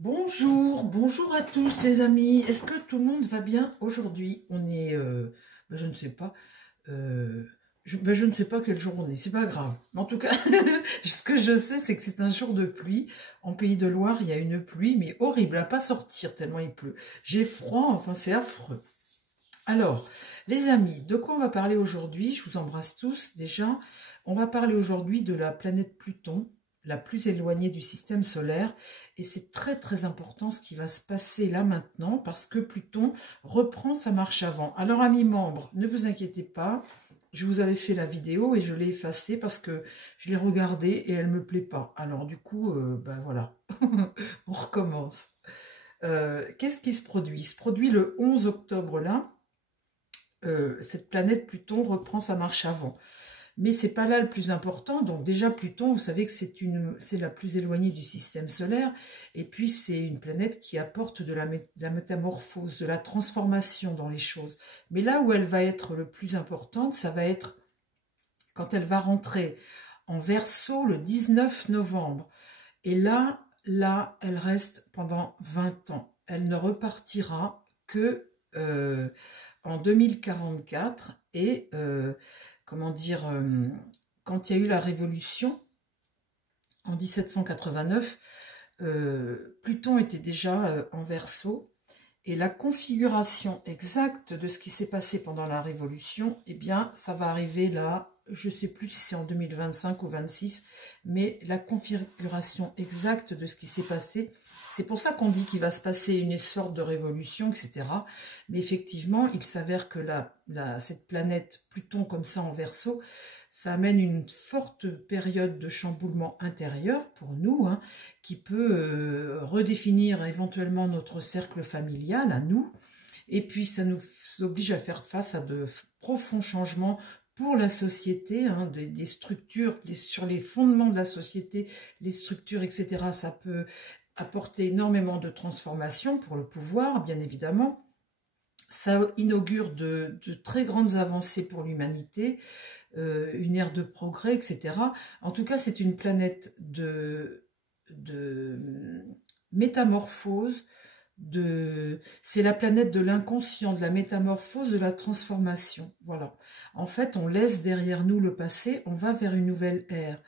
Bonjour, bonjour à tous les amis. Est-ce que tout le monde va bien aujourd'hui? On est, je ne sais pas, je ne sais pas quel jour on est, c'est pas grave. En tout cas, ce que je sais, c'est que c'est un jour de pluie. En Pays de Loire, il y a une pluie, mais horrible, à pas sortir tellement il pleut. J'ai froid, enfin c'est affreux. Alors, les amis, de quoi on va parler aujourd'hui? Je vous embrasse tous déjà. On va parler aujourd'hui de la planète Pluton, la plus éloignée du système solaire. Et c'est très très important ce qui va se passer là maintenant parce que Pluton reprend sa marche avant. Alors, amis membres, ne vous inquiétez pas. Je vous avais fait la vidéo et je l'ai effacée parce que je l'ai regardée et elle ne me plaît pas. Alors du coup, ben voilà, on recommence. Qu'est-ce qui se produit? Il se produit le 11 octobre là. Cette planète Pluton reprend sa marche avant. Mais c'est pas là le plus important. Donc déjà Pluton, vous savez que c'est la plus éloignée du système solaire. Et puis c'est une planète qui apporte de la métamorphose, de la transformation dans les choses. Mais là où elle va être le plus importante, ça va être quand elle va rentrer en Verseau le 19 novembre. Et là, elle reste pendant 20 ans. Elle ne repartira que en 2044 et comment dire, quand il y a eu la Révolution en 1789, Pluton était déjà en Verseau et la configuration exacte de ce qui s'est passé pendant la Révolution, eh bien, ça va arriver là, je ne sais plus si c'est en 2025 ou 26, mais la configuration exacte de ce qui s'est passé, c'est pour ça qu'on dit qu'il va se passer une sorte de révolution, etc. Mais effectivement, il s'avère que cette planète Pluton comme ça en Verseau, ça amène une forte période de chamboulement intérieur pour nous, hein, qui peut redéfinir éventuellement notre cercle familial à nous. Et puis ça nous oblige à faire face à de profonds changements pour la société, hein, des structures, sur les fondements de la société, les structures, etc. Ça peut apporter énormément de transformations pour le pouvoir, bien évidemment. Ça inaugure de très grandes avancées pour l'humanité, une ère de progrès, etc. En tout cas, c'est une planète de métamorphose, c'est la planète de l'inconscient, de la métamorphose, de la transformation. Voilà. En fait, on laisse derrière nous le passé, on va vers une nouvelle ère.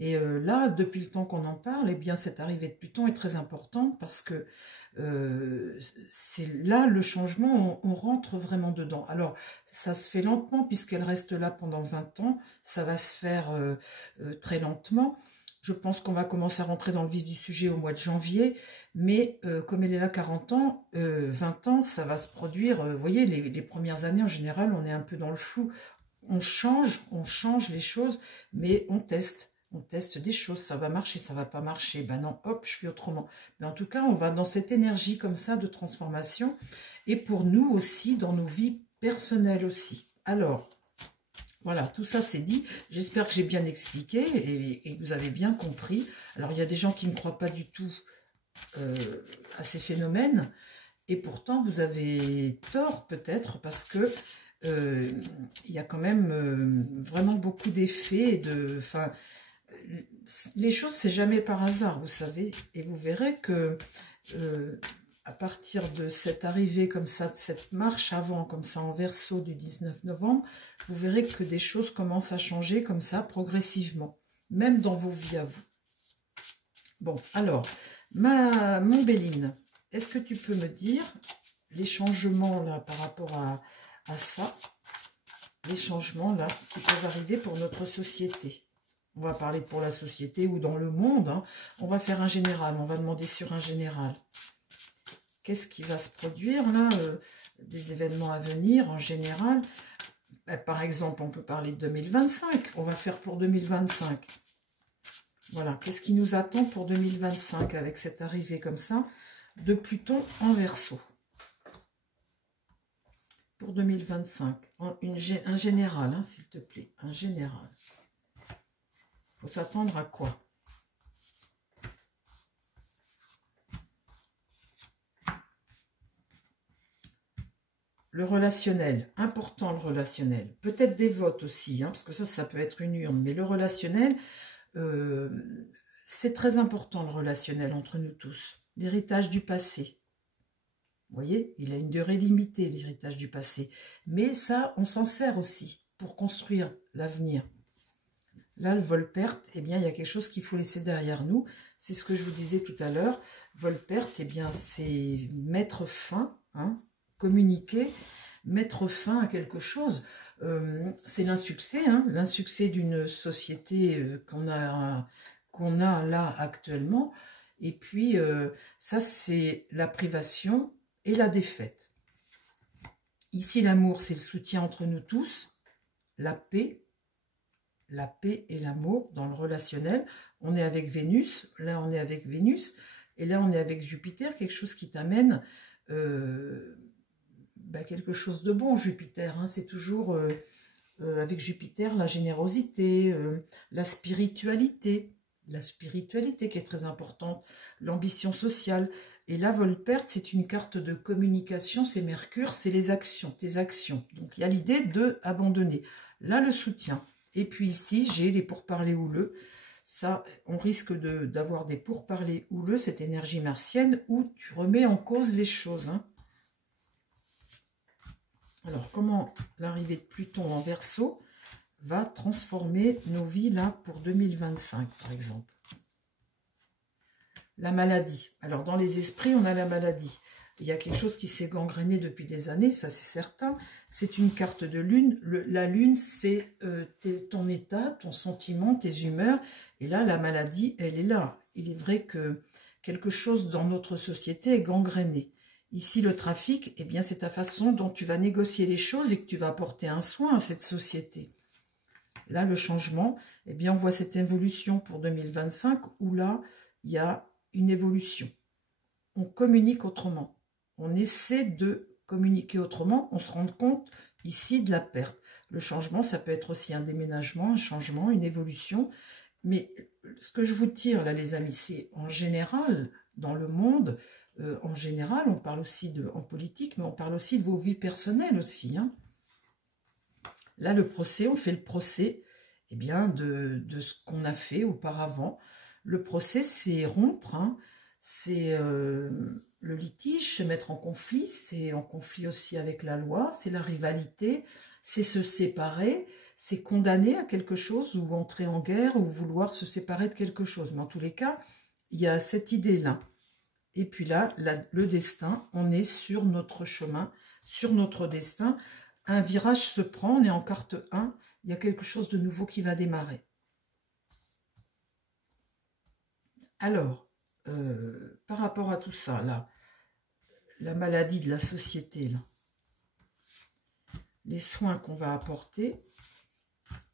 Et là, depuis le temps qu'on en parle, eh bien, cette arrivée de Pluton est très importante parce que c'est là le changement, on rentre vraiment dedans. Alors, ça se fait lentement puisqu'elle reste là pendant 20 ans, ça va se faire très lentement. Je pense qu'on va commencer à rentrer dans le vif du sujet au mois de janvier, mais comme elle est là 40 ans, 20 ans, ça va se produire. Vous voyez, les premières années, en général, on est un peu dans le flou. On change les choses, mais on teste. On teste des choses, ça va marcher, ça va pas marcher. Ben non, hop, je fais autrement. Mais en tout cas, on va dans cette énergie comme ça de transformation. Et pour nous aussi, dans nos vies personnelles aussi. Alors, voilà, tout ça c'est dit. J'espère que j'ai bien expliqué et que vous avez bien compris. Alors, il y a des gens qui ne croient pas du tout à ces phénomènes. Et pourtant, vous avez tort peut-être parce que il y a quand même vraiment beaucoup d'effets. Les choses, c'est jamais par hasard, vous savez. Et vous verrez que à partir de cette arrivée comme ça, de cette marche avant, comme ça, en Verseau du 19 novembre, vous verrez que des choses commencent à changer comme ça, progressivement, même dans vos vies à vous. Bon, alors, mon Béline, est-ce que tu peux me dire les changements là par rapport à ça, les changements là qui peuvent arriver pour notre société? On va parler pour la société ou dans le monde, hein. On va faire un général, on va demander sur un général. Qu'est-ce qui va se produire là, des événements à venir en général? Par exemple, on peut parler de 2025. On va faire pour 2025. Voilà, qu'est-ce qui nous attend pour 2025 avec cette arrivée comme ça de Pluton en Verseau? Pour 2025, un général, hein, s'il te plaît, un général. Il faut s'attendre à quoi? Le relationnel, important le relationnel. Peut-être des votes aussi, hein, parce que ça peut être une urne. Mais le relationnel, c'est très important le relationnel entre nous tous. l'héritage du passé. Vous voyez, il a une durée limitée, l'héritage du passé. Mais ça, on s'en sert aussi pour construire l'avenir. Là, le vol-perte, eh bien, il y a quelque chose qu'il faut laisser derrière nous. C'est ce que je vous disais tout à l'heure. Vol-perte, eh bien, c'est mettre fin, hein, communiquer, mettre fin à quelque chose. C'est l'insuccès, hein, l'insuccès d'une société qu'on a là actuellement. Et puis, ça, c'est la privation et la défaite. Ici, l'amour, c'est le soutien entre nous tous, la paix et l'amour dans le relationnel. On est avec Vénus, là on est avec Vénus, et là on est avec Jupiter, quelque chose qui t'amène quelque chose de bon, Jupiter. Hein, c'est toujours avec Jupiter la générosité, la spiritualité qui est très importante, l'ambition sociale. Et la vol-perte, c'est une carte de communication, c'est Mercure, c'est les actions, tes actions. Donc il y a l'idée de abandonner. Là, le soutien. Et puis ici, j'ai les pourparlers houleux. Ça, on risque d'avoir des pourparlers houleux, cette énergie martienne, où tu remets en cause les choses. Hein. Alors, comment l'arrivée de Pluton en Verseau va transformer nos vies là pour 2025, par exemple? La maladie. Alors, dans les esprits, on a la maladie. Il y a quelque chose qui s'est gangréné depuis des années, ça c'est certain. C'est une carte de lune. La lune, c'est ton état, ton sentiment, tes humeurs. Et là, la maladie, elle est là. Il est vrai que quelque chose dans notre société est gangréné. Ici, le trafic, eh bien, c'est ta façon dont tu vas négocier les choses et que tu vas apporter un soin à cette société. Là, le changement, eh bien, on voit cette évolution pour 2025 où là, il y a une évolution. On communique autrement. On essaie de communiquer autrement, on se rend compte ici de la perte. Le changement, ça peut être aussi un déménagement, un changement, une évolution. Mais ce que je vous tire là, les amis, c'est en général, dans le monde, en général, on parle aussi en politique, mais on parle aussi de vos vies personnelles aussi. Hein. Là, le procès, on fait le procès eh bien, de ce qu'on a fait auparavant. Le procès, c'est rompre, hein, c'est... le litige, se mettre en conflit, c'est en conflit aussi avec la loi, c'est la rivalité, c'est se séparer, c'est condamner à quelque chose ou entrer en guerre ou vouloir se séparer de quelque chose. Mais en tous les cas, il y a cette idée-là. Et puis là, le destin, on est sur notre chemin, sur notre destin. Un virage se prend, on est en carte 1, il y a quelque chose de nouveau qui va démarrer. Alors, par rapport à tout ça, là, la maladie de la société, là, les soins qu'on va apporter,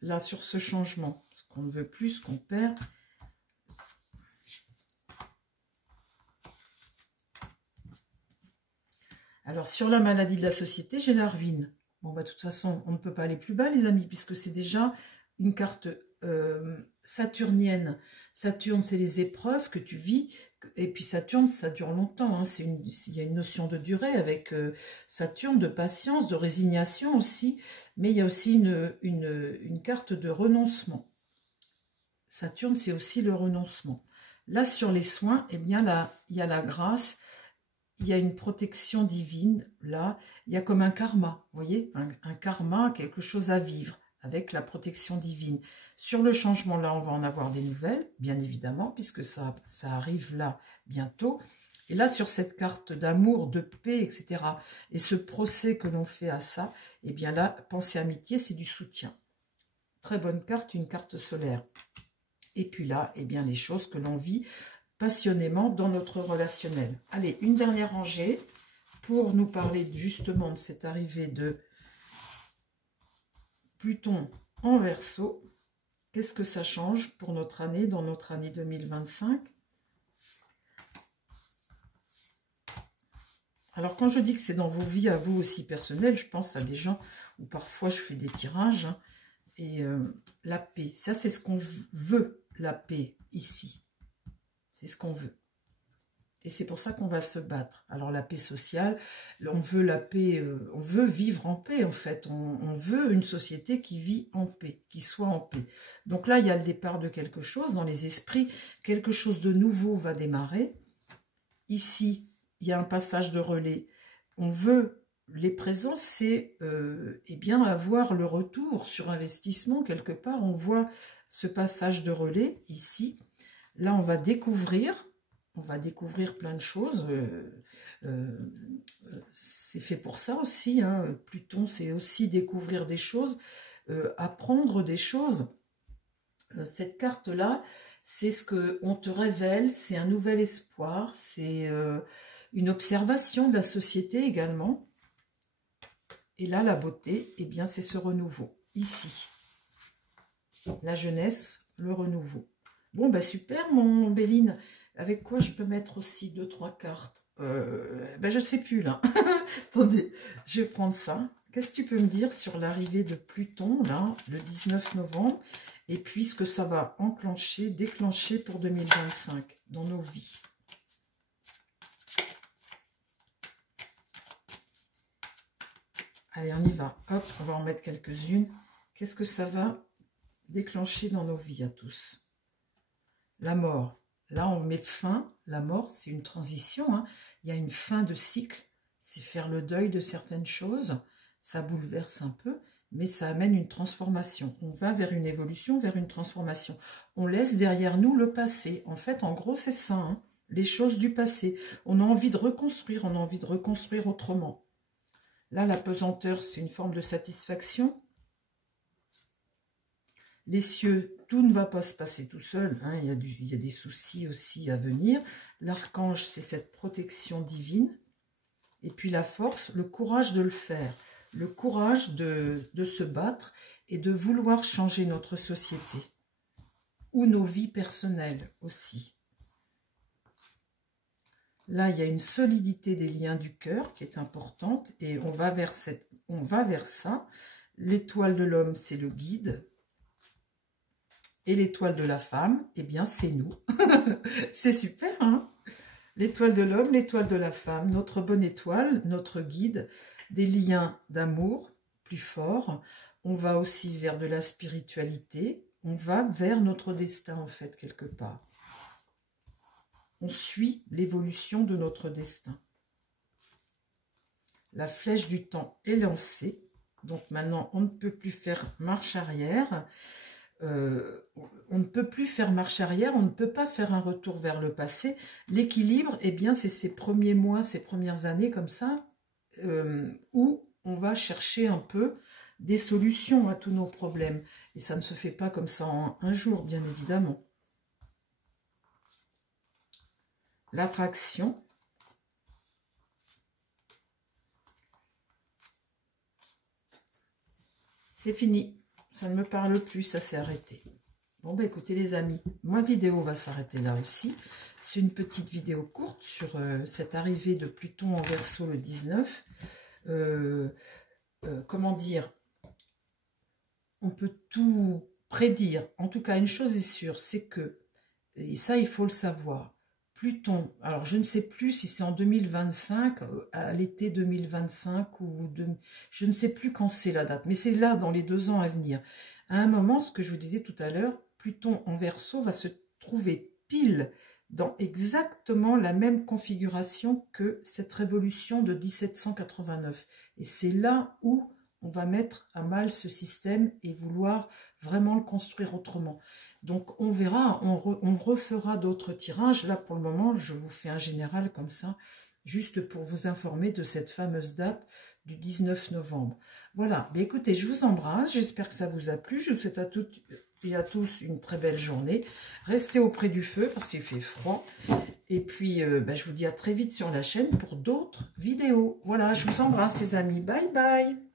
là, sur ce changement, ce qu'on ne veut plus, ce qu'on perd. Alors, sur la maladie de la société, j'ai la ruine. Bon, bah, de toute façon, on ne peut pas aller plus bas, les amis, puisque c'est déjà une carte saturnienne. Saturne, c'est les épreuves que tu vis, et puis Saturne, ça dure longtemps. Hein. Il y a une notion de durée avec Saturne, de patience, de résignation aussi, mais il y a aussi une carte de renoncement. Saturne, c'est aussi le renoncement. Là, sur les soins, eh bien, là, il y a la grâce, il y a une protection divine, là, il y a comme un karma, vous voyez, un karma, quelque chose à vivre, avec la protection divine. Sur le changement, là, on va en avoir des nouvelles, bien évidemment, puisque ça arrive là bientôt. Et là, sur cette carte d'amour, de paix, etc., et ce procès que l'on fait à ça, eh bien là, pensée amitié, c'est du soutien. Très bonne carte, une carte solaire. Et puis là, eh bien, les choses que l'on vit passionnément dans notre relationnel. Allez, une dernière rangée pour nous parler justement de cette arrivée de Pluton en Verseau. Qu'est-ce que ça change pour notre année, dans notre année 2025? Alors, quand je dis que c'est dans vos vies à vous aussi personnelles, je pense à des gens où parfois je fais des tirages. Hein, et la paix, ça c'est ce qu'on veut, la paix, ici. C'est ce qu'on veut. Et c'est pour ça qu'on va se battre. Alors la paix sociale, on veut la paix, on veut vivre en paix en fait. On veut une société qui vit en paix, qui soit en paix. Donc là, il y a le départ de quelque chose dans les esprits. Quelque chose de nouveau va démarrer. Ici, il y a un passage de relais. On veut, les présents, c'est eh bien avoir le retour sur investissement quelque part. On voit ce passage de relais ici. Là, on va découvrir plein de choses. C'est fait pour ça aussi. Hein. Pluton, c'est aussi découvrir des choses, apprendre des choses. Cette carte-là, c'est ce qu'on te révèle, c'est un nouvel espoir, c'est une observation de la société également. Et là, la beauté, eh bien, c'est ce renouveau, ici. La jeunesse, le renouveau. Bon, bah super, mon Béline. Avec quoi je peux mettre aussi 2-3 cartes ben, je sais plus, là. Attendez, je vais prendre ça. Qu'est-ce que tu peux me dire sur l'arrivée de Pluton, là, le 19 novembre, et puis ce que ça va enclencher, déclencher pour 2025 dans nos vies? Allez, on y va. Hop, on va en mettre quelques-unes. Qu'est-ce que ça va déclencher dans nos vies à tous? La mort. Là, on met fin. La mort, c'est une transition. Hein. Il y a une fin de cycle. C'est faire le deuil de certaines choses. Ça bouleverse un peu, mais ça amène une transformation. On va vers une évolution, vers une transformation. On laisse derrière nous le passé. En fait, en gros, c'est ça. Hein. Les choses du passé. On a envie de reconstruire. On a envie de reconstruire autrement. Là, la pesanteur, c'est une forme de satisfaction. Les cieux, tout ne va pas se passer tout seul. Hein. Il y a des soucis aussi à venir. L'archange, c'est cette protection divine. Et puis la force, le courage de le faire. Le courage de se battre et de vouloir changer notre société. Ou nos vies personnelles aussi. Là, il y a une solidité des liens du cœur qui est importante. Et on va vers ça. L'étoile de l'homme, c'est le guide. Et l'étoile de la femme, eh bien, c'est nous. C'est super, hein? L'étoile de l'homme, l'étoile de la femme, notre bonne étoile, notre guide, des liens d'amour plus forts. On va aussi vers de la spiritualité. On va vers notre destin, en fait, quelque part. On suit l'évolution de notre destin. La flèche du temps est lancée. Donc maintenant, on ne peut plus faire marche arrière. On ne peut plus faire marche arrière, on ne peut pas faire un retour vers le passé. L'équilibre, eh bien, c'est ces premiers mois, ces premières années comme ça, où on va chercher un peu des solutions à tous nos problèmes. Et ça ne se fait pas comme ça en un jour, bien évidemment. L'attraction. C'est fini. Ça ne me parle plus, ça s'est arrêté. Bon, bah écoutez les amis, ma vidéo va s'arrêter là aussi. C'est une petite vidéo courte sur cette arrivée de Pluton en Verseau le 19. Comment dire? On peut tout prédire. En tout cas, une chose est sûre, c'est que, et ça il faut le savoir, Pluton, alors je ne sais plus si c'est en 2025, à l'été 2025, je ne sais plus quand c'est la date, mais c'est là dans les 2 ans à venir. À un moment, ce que je vous disais tout à l'heure, Pluton en Verseau va se trouver pile dans exactement la même configuration que cette révolution de 1789. Et c'est là où on va mettre à mal ce système et vouloir vraiment le construire autrement. Donc on verra, on refera d'autres tirages. Là pour le moment, je vous fais un général comme ça, juste pour vous informer de cette fameuse date du 19 novembre. Voilà, mais écoutez, je vous embrasse, j'espère que ça vous a plu. Je vous souhaite à toutes et à tous une très belle journée. Restez auprès du feu parce qu'il fait froid. Et puis, je vous dis à très vite sur la chaîne pour d'autres vidéos. Voilà, je vous embrasse les amis, bye bye.